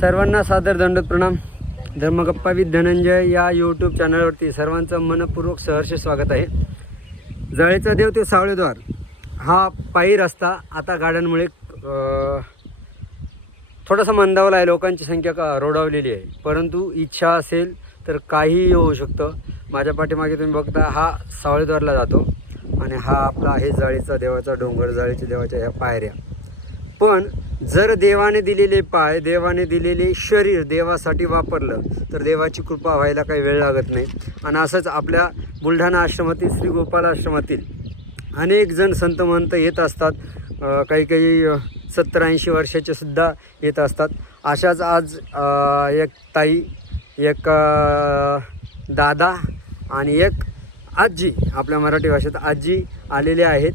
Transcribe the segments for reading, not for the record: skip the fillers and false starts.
सर्वांना सादर दंडवत प्रणाम. धर्मगप्पा विथ धनंजय या यूट्यूब चॅनलवरती सर्वांचं मनपूर्वक सहर्ष स्वागत आहे. जळेचा देव ते सावळेद्वार हा पायी रस्ता आता गाड्यांमुळे थोडासा मंदावला आहे. लोकांची संख्या रोडावलेली आहे, परंतु इच्छा असेल तर काहीही होऊ शकतं. माझ्या पाठीमागे तुम्ही बघता हा सावळेद्वारला जातो आणि हा आपला आहे जाळीचा देवाचा डोंगर, जाळीच्या देवाच्या ह्या पायऱ्या. पण जर देवाने दिलेले पाय, देवाने दिलेले शरीर देवासाठी वापरलं तर देवाची कृपा व्हायला काही वेळ लागत नाही. आणि असंच आपल्या बुलढाणा आश्रमातील श्री गोपाल आश्रमातील अनेक जण संत महंत येत असतात. काही काही 70-80 वर्षाचे सुद्धा येत असतात. अशाच आज एक ताई, एक दादा आणि एक आजी, आपल्या मराठी भाषेत आजी आलेले आहेत.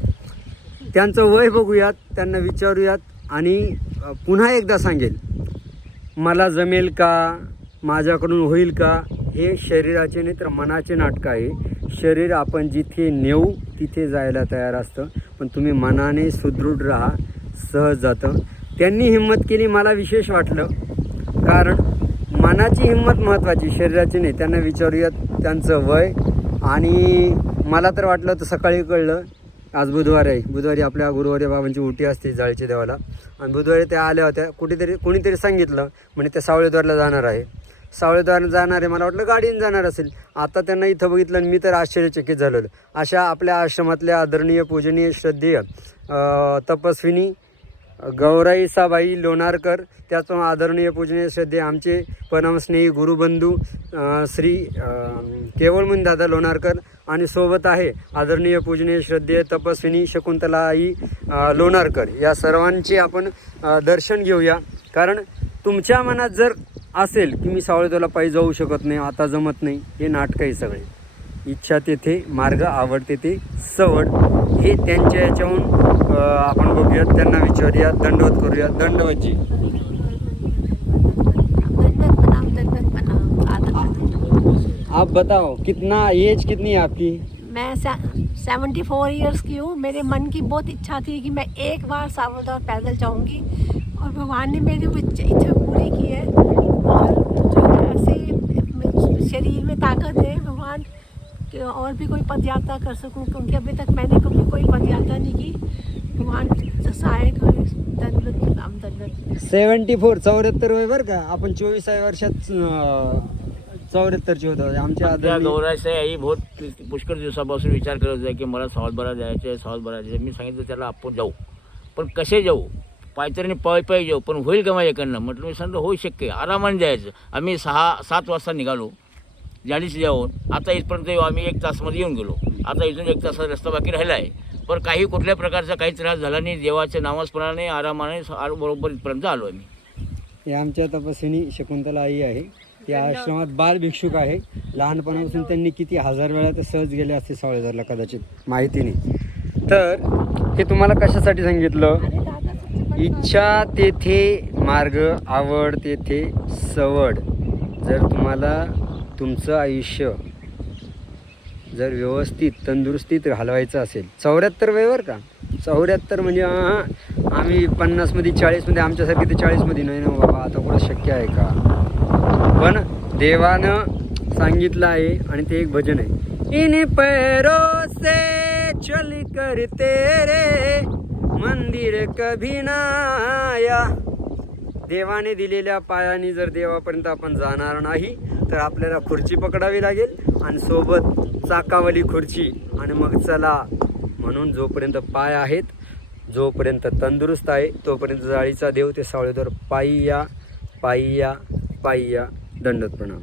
त्यांचं वय बघूयात, त्यांना विचारूयात आणि पुन्हा एकदा सांगेल, मला जमेल का, माझ्याकडून होईल का. हे शरीराचे नाही तर मनाचे नाटकं आहे. शरीर आपण जिथे नेऊ तिथे जायला तयार असतं, पण तुम्ही मनाने सुदृढ राहा, सहज जातं. त्यांनी हिंमत केली, मला विशेष वाटलं, कारण मनाची हिंमत महत्त्वाची, शरीराची नाही. त्यांना विचारूयात त्यांचं वय. आणि मला तर वाटलं तर सकाळी कळलं, आज बुधवार आहे, बुधवारी आपल्या गुरुवारी बाबांची उटी असते जाळीच्या देवाला. आणि बुधवारी त्या आल्या होत्या, कोणीतरी सांगितलं म्हणे ते सावळेद्वारला जाणार आहे. सावळेद्वारला जाणार आहे, मला वाटलं गाडीने जाणार असेल. आता त्यांना इथं बघितलं आणि मी तर आश्चर्यचकित झालेलो. अशा आपल्या आश्रमातल्या आदरणीय पूजनीय श्रद्धेय तपस्विनी गौराईसाबाई लोणारकर, त्याच आदरणीय पूजनीय श्रद्धेय आमचे परमस्नेही गुरुबंधू श्री केवळमुनी दादा लोणारकर, आणि सोबत आहे आदरणीय पूजनीय श्रद्धेय तपस्विनी शकुंतलाई लोणारकर. या सर्वांचे आपण दर्शन घेऊया. कारण तुमच्या मनात जर असेल की मी सावळेद्वारला पायी जाऊ शकत नाही, आता जमत नाही, हे नाटक आहे सगळे. इच्छा तेथे मार्ग, आवड तेथे सवड. हे त्यांच्या याच्याहून आपण बघूयात, त्यांना विचारूया, दंडवत करूया. दंडवतजी. आप बताओ कितना एज कितनी है आपकी? मैं 74 इयर्स की हूँ. मेरे मन की बहुत इच्छा थी कि मैं एक बार सावळेद्वार पैदल जाऊँगी, और भगवान ने मेरी वो इच्छा पूरी की है. और जो ऐसे शरीर में ताकत है भगवान कि और भी कोई पद यात्रा कर सकूं, क्योंकि अभी तक मैंने कभी कोई पद यात्रा नहीं की. भगवान सहायक हो. दंडवत. 74 74 वय बरं का. आपण 24व्या वर्षात 74चे होतो. आमच्या गौराईसाई आई बहुत पुष्कळ दिवसापासून विचार करत होता की मला सावळेद्वारला जायचं आहे, सावळेद्वारला जायचं. मी सांगितलं त्याला आपण जाऊ, पण कसे जाऊ, पायतरीने पायी जाऊ, पण होईल का माझ्याकडनं. म्हटलं मी सांगितलं होऊ शक्य, आरामाने जायचं. आम्ही 6-7 वाजता निघालो जाळीची जाऊन. आता इथपर्यंत आम्ही 1 तासामध्ये येऊन गेलो. आता इथून 1 तासाचा रस्ता बाकी राहिला आहे, पण काही कुठल्या प्रकारचा काही त्रास झाला नाही. देवाच्या नामस्मरणाने आरामाने बरोबर इथपर्यंत आलो आम्ही. हे आमच्या तपस्विनी शकुंतला आई आहे. त्या आश्रमात बाल भिक्षुक आहे. लहानपणापासून त्यांनी किती 1000 वेळा तर सहज गेले असते सावळेद्वारला, कदाचित माहिती नाही. तर हे तुम्हाला कशासाठी सांगितलं, इच्छा तेथे मार्ग, आवड तेथे सवड. जर तुम्हाला तुमचं आयुष्य जर व्यवस्थित तंदुरुस्तीत घालवायचं असेल, 74 वय बरं का. 74 म्हणजे आम्ही 50मध्ये 40मध्ये, आमच्यासारखे ते 40मध्ये नाही ना बाबा, आता कुठं शक्य आहे का. पण देवानं सांगितलं आहे, आणि ते एक भजन आहे, इन पैरों से चल कर तेरे मंदिर कभी ना आया. देवाने दिलेल्या पायाने जर देवापर्यंत आपण जाणार नाही तर आपल्याला खुर्ची पकडावी लागेल, आणि सोबत चाकावाली खुर्ची. आणि मग चला, म्हणून जोपर्यंत पाय आहेत, जोपर्यंत तंदुरुस्त आहे, तोपर्यंत जाळीचा देव ते सावळेद्वार पायी या, पायी या, पायी या. दंडवत प्रणाम.